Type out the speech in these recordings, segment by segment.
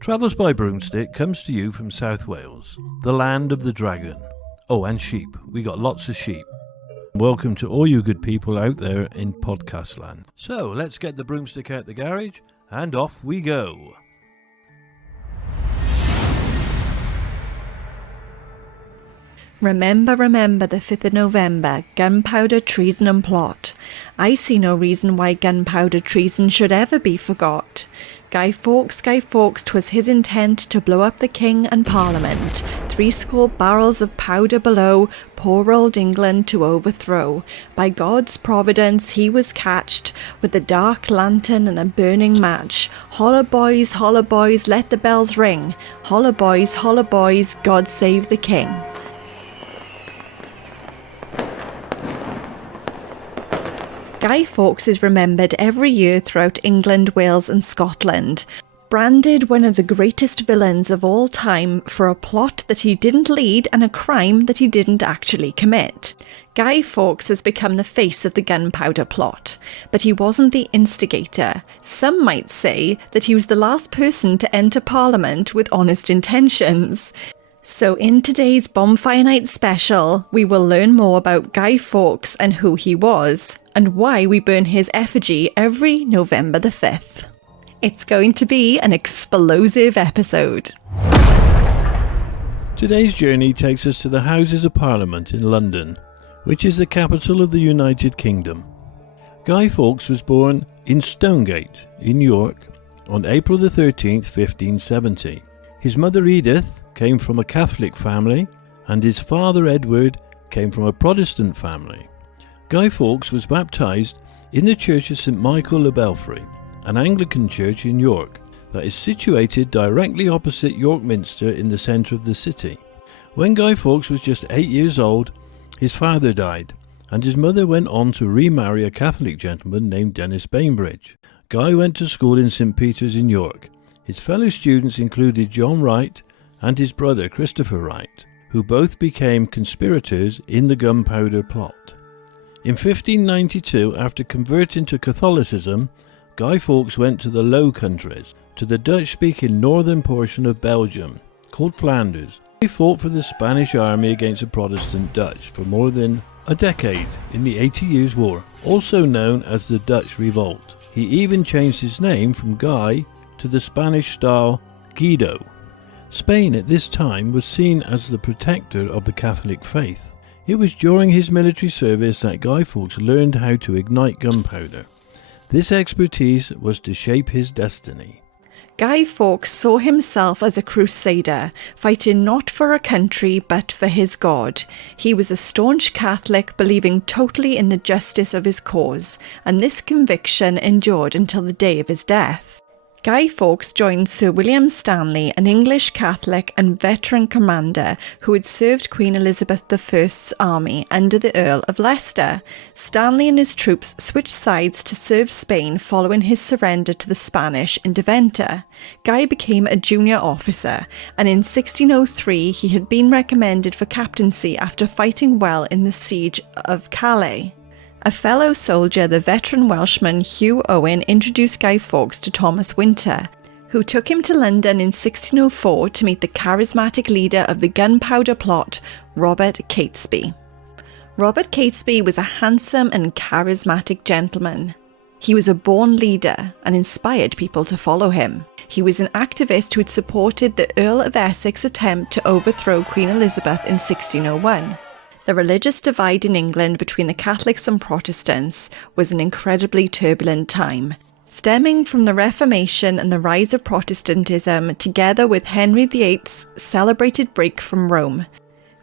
Travels by Broomstick comes to you from South Wales, the land of the dragon. Oh, and sheep. We got lots of sheep. Welcome to all you good people out there in podcast land. So, let's get the broomstick out the garage, and off we go. Remember the 5th of November, gunpowder, treason and plot. I see no reason why gunpowder treason should ever be forgot. Guy Fawkes, 'twas his intent to blow up the king and parliament. 70 barrels of powder below, poor old England to overthrow. By God's providence he was catched, with a dark lantern and a burning match. Holla boys, let the bells ring. Holla boys, God save the king. Guy Fawkes is remembered every year throughout England, Wales and Scotland, branded one of the greatest villains of all time for a plot that he didn't lead and a crime that he didn't actually commit. Guy Fawkes has become the face of the Gunpowder Plot, but he wasn't the instigator. Some might say that he was the last person to enter Parliament with honest intentions. So in today's Bonfire Night special, we will learn more about Guy Fawkes and who he was, and why we burn his effigy every November the 5th. It's going to be an explosive episode. Today's journey takes us to the Houses of Parliament in London, which is the capital of the United Kingdom. Guy Fawkes was born in Stonegate, in York, on April the 13th, 1570. His mother Edith came from a Catholic family, and his father Edward came from a Protestant family. Guy Fawkes was baptised in the Church of St Michael le Belfry, an Anglican church in York that is situated directly opposite York Minster in the centre of the city. When Guy Fawkes was just 8 years old, his father died, and his mother went on to remarry a Catholic gentleman named Dennis Bainbridge. Guy went to school in St Peter's in York. His fellow students included John Wright and his brother Christopher Wright, who both became conspirators in the Gunpowder Plot. In 1592, after converting to Catholicism, Guy Fawkes went to the Low Countries, to the Dutch-speaking northern portion of Belgium, called Flanders. He fought for the Spanish army against the Protestant Dutch for more than a decade in the 80 Years' War, also known as the Dutch Revolt. He even changed his name from Guy to the Spanish-style Guido. Spain at this time was seen as the protector of the Catholic faith. It was during his military service that Guy Fawkes learned how to ignite gunpowder. This expertise was to shape his destiny. Guy Fawkes saw himself as a crusader, fighting not for a country but for his God. He was a staunch Catholic, believing totally in the justice of his cause, and this conviction endured until the day of his death. Guy Fawkes joined Sir William Stanley, an English Catholic and veteran commander who had served Queen Elizabeth I's army under the Earl of Leicester. Stanley and his troops switched sides to serve Spain following his surrender to the Spanish in Deventer. Guy became a junior officer, and in 1603 he had been recommended for captaincy after fighting well in the siege of Calais. A fellow soldier, the veteran Welshman Hugh Owen, introduced Guy Fawkes to Thomas Winter, who took him to London in 1604 to meet the charismatic leader of the Gunpowder Plot, Robert Catesby. Robert Catesby was a handsome and charismatic gentleman. He was a born leader and inspired people to follow him. He was an activist who had supported the Earl of Essex attempt to overthrow Queen Elizabeth in 1601. The religious divide in England between the Catholics and Protestants was an incredibly turbulent time, stemming from the Reformation and the rise of Protestantism together with Henry VIII's celebrated break from Rome.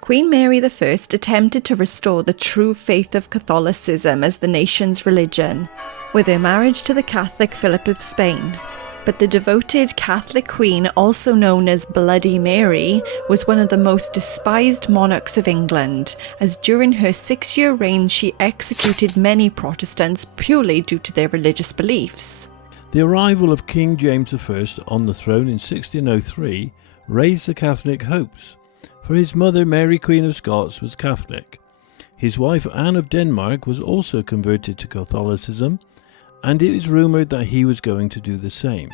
Queen Mary I attempted to restore the true faith of Catholicism as the nation's religion, with her marriage to the Catholic Philip of Spain. But the devoted Catholic Queen, also known as Bloody Mary, was one of the most despised monarchs of England, as during her 6-year reign she executed many Protestants purely due to their religious beliefs. The arrival of King James I on the throne in 1603 raised the Catholic hopes. for his mother Mary Queen of Scots was Catholic. His wife Anne of Denmark was also converted to Catholicism, and it is rumoured that he was going to do the same.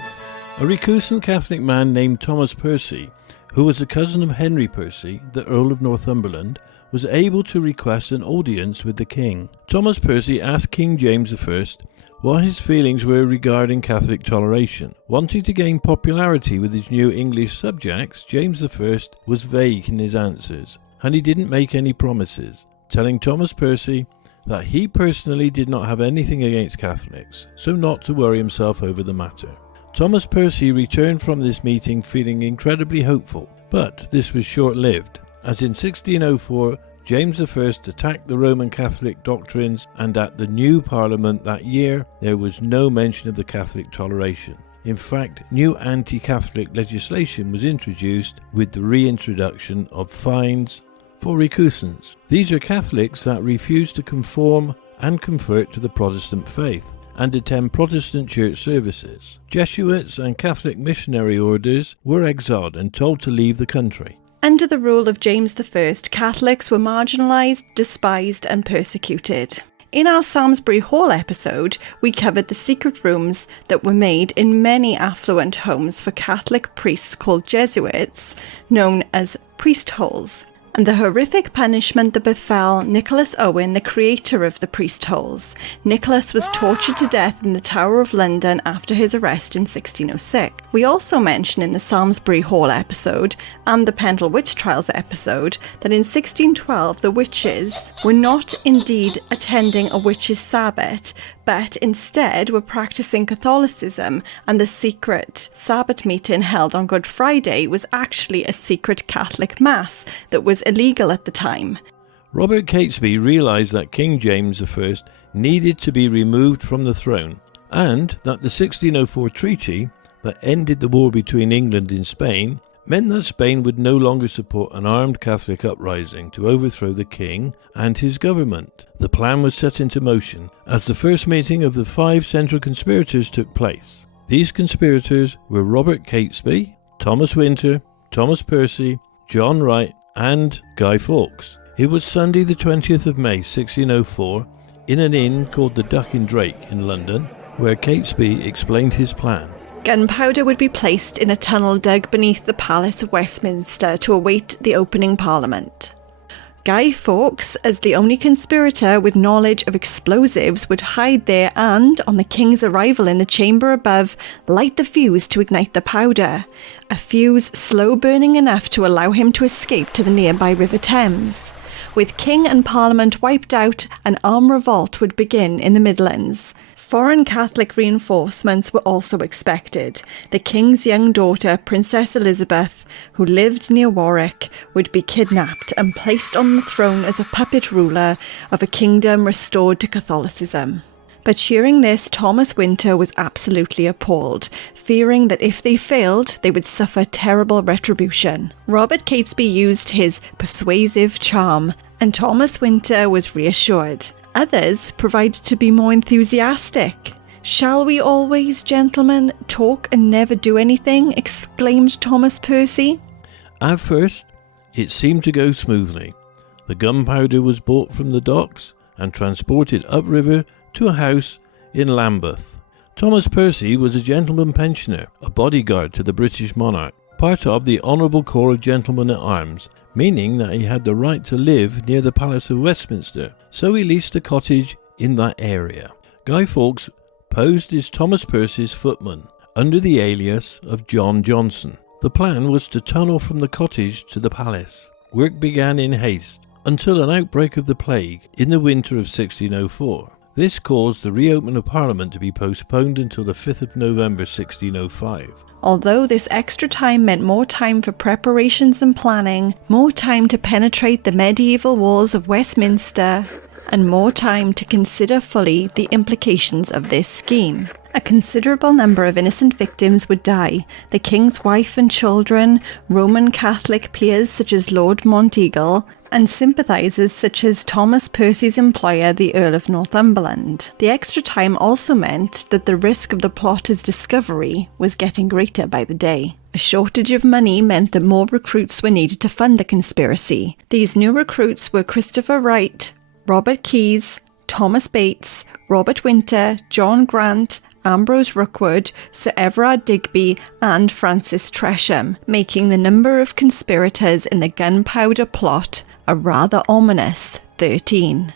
A recusant Catholic man named Thomas Percy, who was a cousin of Henry Percy, the Earl of Northumberland, was able to request an audience with the king. Thomas Percy asked King James I what his feelings were regarding Catholic toleration. Wanting to gain popularity with his new English subjects, James I was vague in his answers, and he didn't make any promises, telling Thomas Percy that he personally did not have anything against Catholics, so not to worry himself over the matter. Thomas Percy returned from this meeting feeling incredibly hopeful, but this was short-lived, as in 1604 James I attacked the Roman Catholic doctrines, and at the new Parliament that year there was no mention of the Catholic toleration. In fact, new anti-Catholic legislation was introduced with the reintroduction of fines for recusants. These are Catholics that refuse to conform and convert to the Protestant faith and attend Protestant church services. Jesuits and Catholic missionary orders were exiled and told to leave the country. Under the rule of James I, Catholics were marginalised, despised and persecuted. In our Samlesbury Hall episode, we covered the secret rooms that were made in many affluent homes for Catholic priests called Jesuits, known as priest holes, and the horrific punishment that befell Nicholas Owen, the creator of the priest holes. Nicholas was tortured to death in the Tower of London after his arrest in 1606. We also mention in the Samlesbury Hall episode and the Pendle Witch Trials episode that in 1612 the witches were not indeed attending a witches' Sabbat, but instead were practicing Catholicism, and the secret Sabbath meeting held on Good Friday was actually a secret Catholic Mass that was illegal at the time. Robert Catesby realised that King James I needed to be removed from the throne, and that the 1604 treaty that ended the war between England and Spain meant that Spain would no longer support an armed Catholic uprising to overthrow the king and his government. The plan was set into motion as the first meeting of the 5 central conspirators took place. These conspirators were Robert Catesby, Thomas Winter, Thomas Percy, John Wright and Guy Fawkes. It was Sunday the 20th of May 1604 in an inn called the Duck and Drake in London, where Catesby explained his plan. Gunpowder would be placed in a tunnel dug beneath the Palace of Westminster to await the opening Parliament. Guy Fawkes, as the only conspirator with knowledge of explosives, would hide there and, on the king's arrival in the chamber above, light the fuse to ignite the powder, a fuse slow burning enough to allow him to escape to the nearby River Thames. With king and parliament wiped out, an armed revolt would begin in the Midlands. Foreign Catholic reinforcements were also expected. The king's young daughter, Princess Elizabeth, who lived near Warwick, would be kidnapped and placed on the throne as a puppet ruler of a kingdom restored to Catholicism. But hearing this, Thomas Winter was absolutely appalled, fearing that if they failed, they would suffer terrible retribution. Robert Catesby used his persuasive charm, and Thomas Winter was reassured. Others provided to be more enthusiastic. "Shall we always, gentlemen, talk and never do anything?" exclaimed Thomas Percy. At first, it seemed to go smoothly. The gunpowder was bought from the docks and transported upriver to a house in Lambeth. Thomas Percy was a gentleman pensioner, a bodyguard to the British monarch, part of the Honourable Corps of Gentlemen at Arms, meaning that he had the right to live near the Palace of Westminster, so he leased a cottage in that area. Guy Fawkes posed as Thomas Percy's footman, under the alias of John Johnson. The plan was to tunnel from the cottage to the palace. Work began in haste, until an outbreak of the plague in the winter of 1604. This caused the reopening of Parliament to be postponed until the 5th of November 1605. Although this extra time meant more time for preparations and planning, more time to penetrate the medieval walls of Westminster, and more time to consider fully the implications of this scheme. A considerable number of innocent victims would die. The king's wife and children, Roman Catholic peers such as Lord Monteagle, and sympathisers such as Thomas Percy's employer, the Earl of Northumberland. The extra time also meant that the risk of the plotter's discovery was getting greater by the day. A shortage of money meant that more recruits were needed to fund the conspiracy. These new recruits were Christopher Wright, Robert Keyes, Thomas Bates, Robert Winter, John Grant, Ambrose Rookwood, Sir Everard Digby, and Francis Tresham, making the number of conspirators in the Gunpowder Plot a rather ominous 13.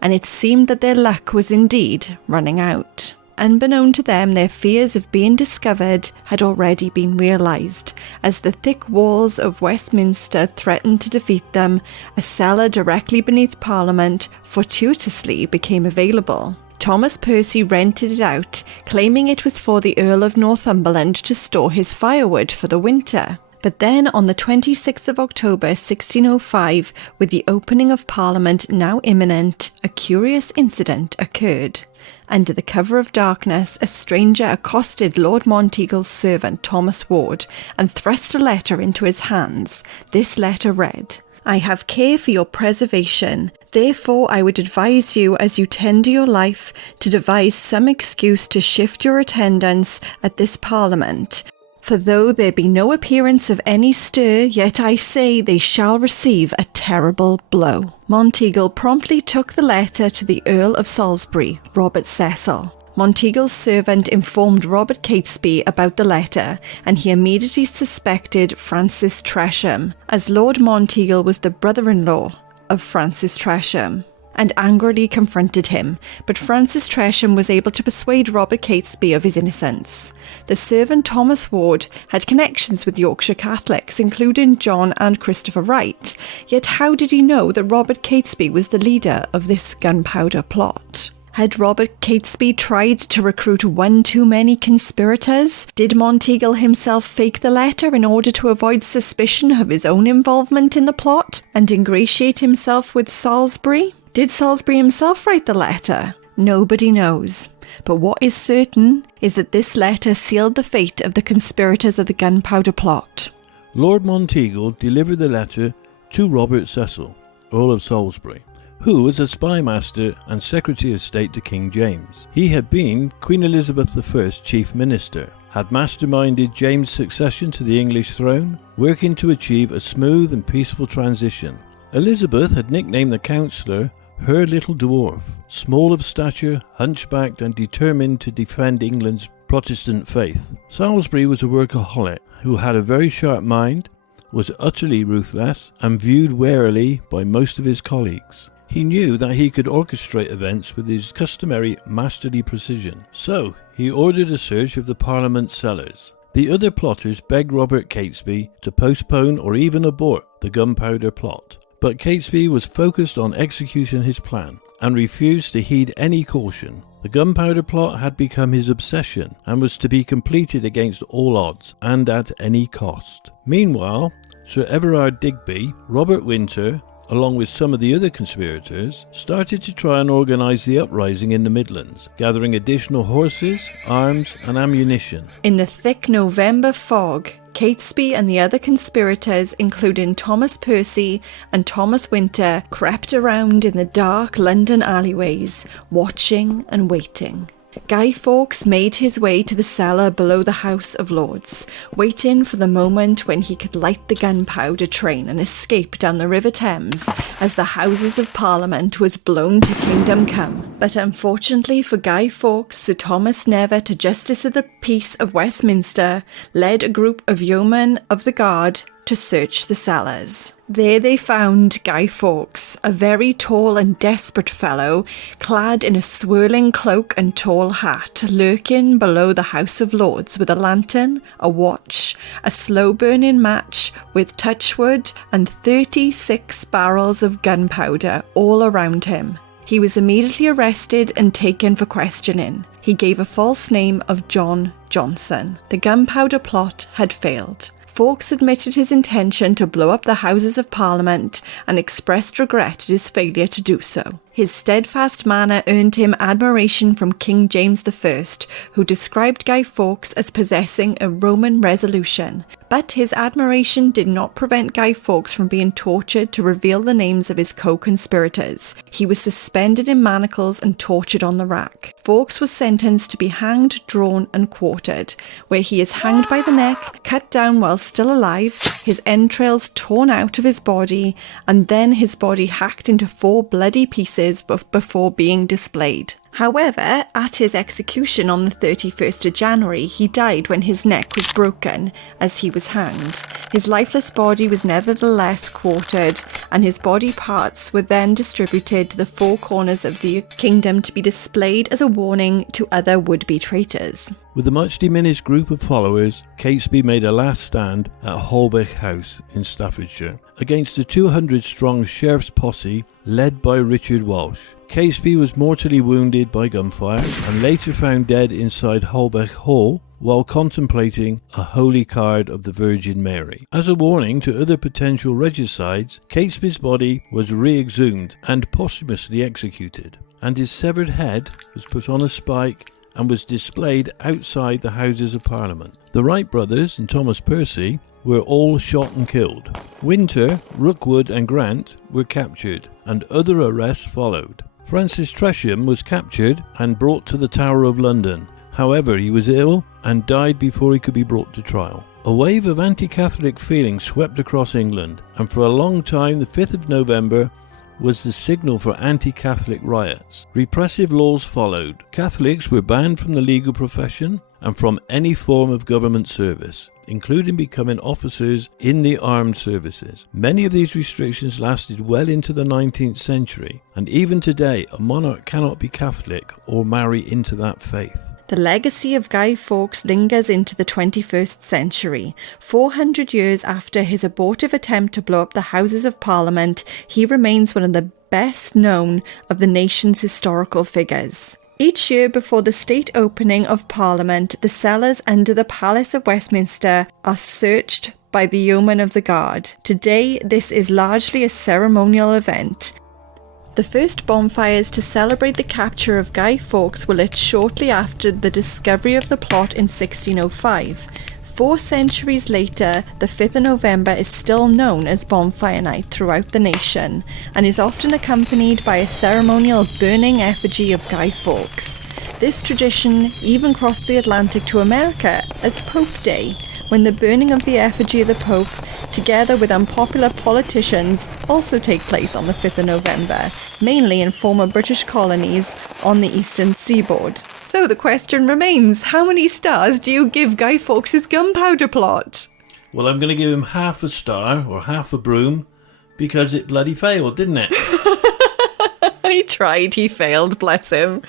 And it seemed that their luck was indeed running out. Unbeknown to them, their fears of being discovered had already been realised. As the thick walls of Westminster threatened to defeat them, a cellar directly beneath Parliament fortuitously became available. Thomas Percy rented it out, claiming it was for the Earl of Northumberland to store his firewood for the winter. But then on the 26th of October 1605, with the opening of Parliament now imminent, a curious incident occurred. Under the cover of darkness, a stranger accosted Lord Monteagle's servant Thomas Ward and thrust a letter into his hands. This letter read, "I have care for your preservation. Therefore I would advise you, as you tender your life, to devise some excuse to shift your attendance at this Parliament. For though there be no appearance of any stir, yet I say they shall receive a terrible blow." Monteagle promptly took the letter to the Earl of Salisbury, Robert Cecil. Monteagle's servant informed Robert Catesby about the letter, and he immediately suspected Francis Tresham, as Lord Monteagle was the brother-in-law of Francis Tresham, and angrily confronted him, but Francis Tresham was able to persuade Robert Catesby of his innocence. The servant Thomas Ward had connections with Yorkshire Catholics, including John and Christopher Wright, yet how did he know that Robert Catesby was the leader of this Gunpowder Plot? Had Robert Catesby tried to recruit one too many conspirators? Did Monteagle himself fake the letter in order to avoid suspicion of his own involvement in the plot and ingratiate himself with Salisbury? Did Salisbury himself write the letter? Nobody knows. But what is certain is that this letter sealed the fate of the conspirators of the Gunpowder Plot. Lord Monteagle delivered the letter to Robert Cecil, Earl of Salisbury, who was a spymaster and Secretary of State to King James. He had been Queen Elizabeth I's chief minister, had masterminded James' succession to the English throne, working to achieve a smooth and peaceful transition. Elizabeth had nicknamed the counsellor her little dwarf, small of stature, hunchbacked and determined to defend England's Protestant faith. Salisbury was a workaholic who had a very sharp mind, was utterly ruthless, and viewed warily by most of his colleagues. He knew that he could orchestrate events with his customary masterly precision, so he ordered a search of the Parliament cellars. The other plotters begged Robert Catesby to postpone or even abort the Gunpowder Plot, but Catesby was focused on executing his plan and refused to heed any caution. The Gunpowder Plot had become his obsession and was to be completed against all odds and at any cost. Meanwhile, Sir Everard Digby, Robert Winter, along with some of the other conspirators, started to try and organise the uprising in the Midlands, gathering additional horses, arms and ammunition. In the thick November fog, Catesby and the other conspirators, including Thomas Percy and Thomas Winter, crept around in the dark London alleyways, watching and waiting. Guy Fawkes made his way to the cellar below the House of Lords, waiting for the moment when he could light the gunpowder train and escape down the River Thames as the Houses of Parliament was blown to kingdom come. But unfortunately for Guy Fawkes, Sir Thomas Never, to Justice of the Peace of Westminster, led a group of yeomen of the guard to search the cellars. There they found Guy Fawkes, a very tall and desperate fellow, clad in a swirling cloak and tall hat, lurking below the House of Lords with a lantern, a watch, a slow-burning match with touchwood, and 36 barrels of gunpowder all around him. He was immediately arrested and taken for questioning. He gave a false name of John Johnson. The Gunpowder Plot had failed. Fawkes admitted his intention to blow up the Houses of Parliament and expressed regret at his failure to do so. His steadfast manner earned him admiration from King James I, who described Guy Fawkes as possessing a Roman resolution. But his admiration did not prevent Guy Fawkes from being tortured to reveal the names of his co-conspirators. He was suspended in manacles and tortured on the rack. Fawkes was sentenced to be hanged, drawn and quartered, where he is hanged by the neck, cut down while still alive, his entrails torn out of his body, and then his body hacked into 4 bloody pieces before being displayed. However, at his execution on the 31st of January, he died when his neck was broken as he was hanged. His lifeless body was nevertheless quartered, and his body parts were then distributed to the 4 corners of the kingdom to be displayed as a warning to other would-be traitors. With a much diminished group of followers, Catesby made a last stand at Holbeck House in Staffordshire against a 200-strong sheriff's posse led by Richard Walsh. Catesby was mortally wounded by gunfire and later found dead inside Holbeck Hall while contemplating a holy card of the Virgin Mary. As a warning to other potential regicides, Catesby's body was re-exhumed and posthumously executed, and his severed head was put on a spike and was displayed outside the Houses of Parliament. The Wright brothers and Thomas Percy were all shot and killed. Winter, Rookwood and Grant were captured, and other arrests followed. Francis Tresham was captured and brought to the Tower of London. However, he was ill and died before he could be brought to trial. A wave of anti-Catholic feeling swept across England, and for a long time the 5th of November was the signal for anti-Catholic riots. Repressive laws followed. Catholics were banned from the legal profession and from any form of government service, including becoming officers in the armed services. Many of these restrictions lasted well into the 19th century, and even today a monarch cannot be Catholic or marry into that faith. The legacy of Guy Fawkes lingers into the 21st century. 400 years after his abortive attempt to blow up the Houses of Parliament, he remains one of the best known of the nation's historical figures. Each year before the state opening of Parliament, the cellars under the Palace of Westminster are searched by the Yeomen of the Guard. Today, this is largely a ceremonial event. The first bonfires to celebrate the capture of Guy Fawkes were lit shortly after the discovery of the plot in 1605. 4 centuries later, the 5th of November is still known as Bonfire Night throughout the nation, and is often accompanied by a ceremonial burning effigy of Guy Fawkes. This tradition even crossed the Atlantic to America as Pope Day, when the burning of the effigy of the Pope, together with unpopular politicians, also take place on the 5th of November, mainly in former British colonies on the eastern seaboard. So the question remains, how many stars do you give Guy Fawkes' Gunpowder Plot? Well, I'm going to give him half a star, or half a broom, because it bloody failed, didn't it? He tried, he failed, bless him.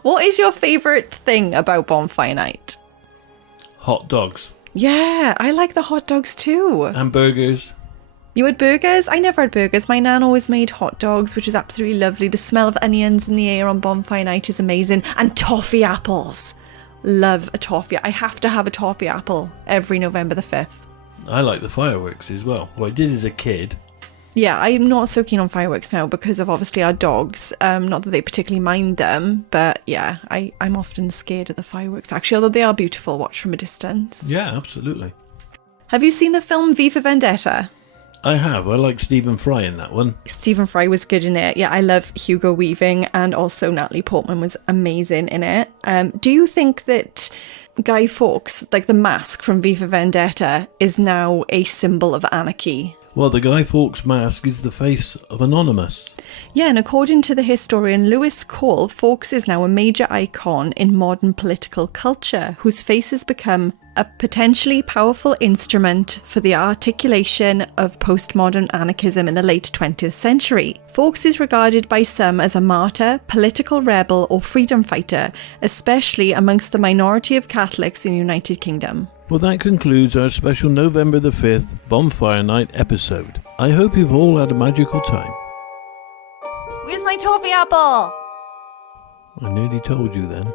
What is your favourite thing about Bonfire Night? Hot dogs. Yeah, I like the hot dogs too. And burgers. You had burgers? I never had burgers. My nan always made hot dogs, which is absolutely lovely. The smell of onions in the air on Bonfire Night is amazing. And toffee apples. Love a toffee. I have to have a toffee apple every November the 5th. I like the fireworks as well. Well, I did as a kid. Yeah, I'm not so keen on fireworks now because of obviously our dogs. Not that they particularly mind them, but yeah, I'm often scared of the fireworks actually, although they are beautiful watched from a distance. Yeah, absolutely. Have you seen the film V for Vendetta? I have. I like Stephen Fry in that one. Stephen Fry was good in it. Yeah, I love Hugo Weaving, and also Natalie Portman was amazing in it. Do you think that Guy Fawkes, like the mask from V for Vendetta, is now a symbol of anarchy? Well, the Guy Fawkes mask is the face of Anonymous. Yeah, and according to the historian Lewis Cole, Fawkes is now a major icon in modern political culture, whose face has become a potentially powerful instrument for the articulation of postmodern anarchism in the late 20th century. Fawkes is regarded by some as a martyr, political rebel, or freedom fighter, especially amongst the minority of Catholics in the United Kingdom. Well, that concludes our special November the 5th Bonfire Night episode. I hope you've all had a magical time. Where's my toffee apple? I nearly told you then.